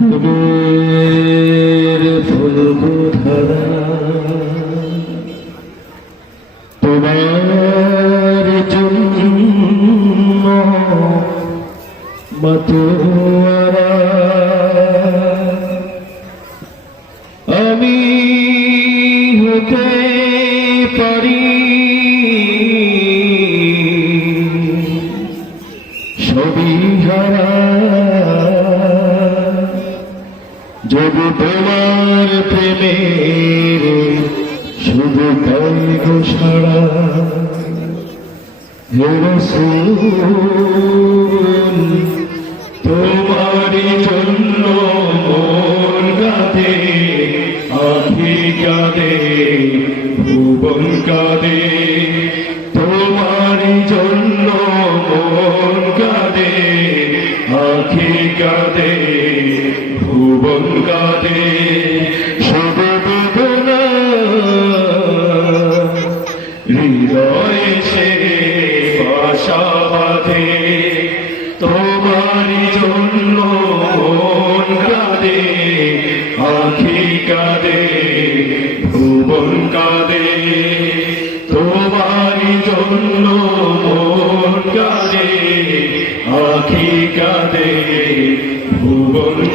ফুলের ফুলধারা তোমার জন্য মতুয়ারা যদি তোমার প্রেমের শুধু তাই রসূল, তোমারই জন্য মন কাঁদে আখি কাঁদে ভুবন কাঁদে। কাঁদে শুধু বেদনা হৃদয়ে সে বাসা বাঁধে তোমারই জন্য মন কাঁদে, আখি কাঁদে, ভুবন কাঁদে। তোমারই জন্য মন কাঁদে, আখি কাঁদে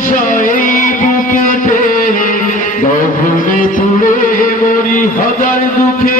সমত্রিশাই বুকেতে গভনে পুড়ে মরি হাজার দুঃখেতে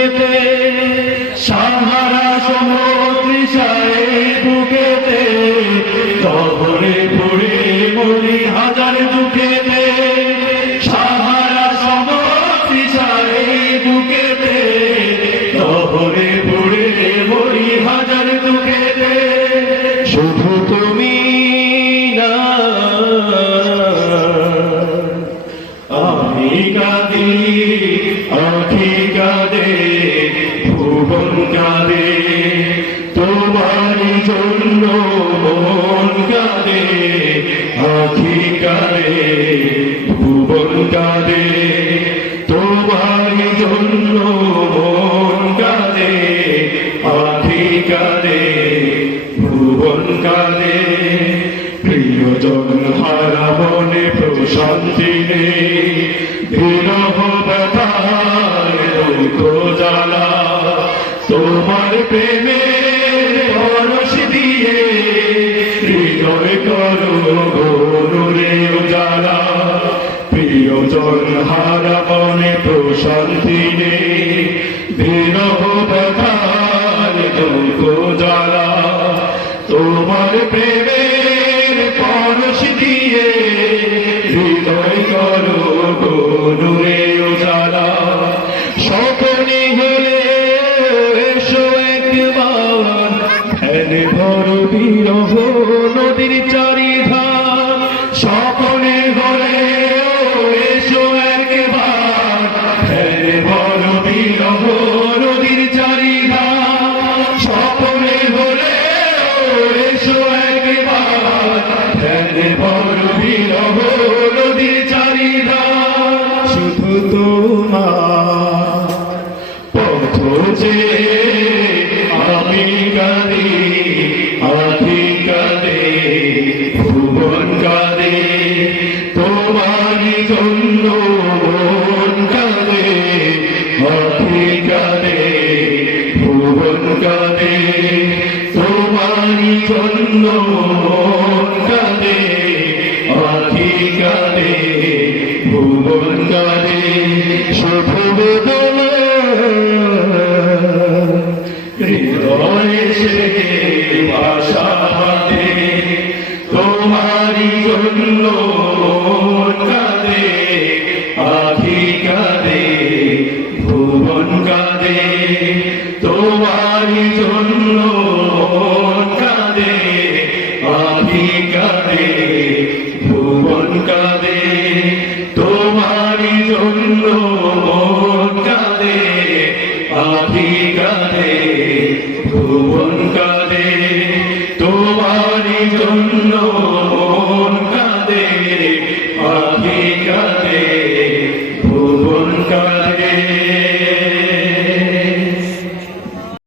জন্য মন কাঁদে আখি কাঁদে ভুবন কাঁদে তোমারই জন্য মন কাঁদে আখি কাঁদে ভুবন কাঁদে প্রিয়জন হারা মনে প্রশান্তি নেই, বিরহ ব্যথায় দুঃখ জ্বালা, তোমার প্রেমে ব্যথায় দুঃখ জ্বালা তোমার প্রেমের পরশ দিয়ে হৃদয় করো গনুরে উজালা। সকলে হলে এসো একবার ফেল ভর নদীর চারিধার তোমার পথ যে আমি গাড়ি আধি গাড়ি ভুবন গাড়ি তোমার জন্য গাড়ি আধি গাড়ি ভুবন গাড়ি তোমার জন্য গাড়ি আধি গাড়ি ভুবন গাড়ি শুভ হৃদয় সে ভাষা তোমারি জন্য কাদে আধি কাদে, ভুবন কাদে তোমারি জন্য কাদে আধি কাদে কাঁদে আধি কাঁদে ভুবন কাঁদে তোমারই জন্য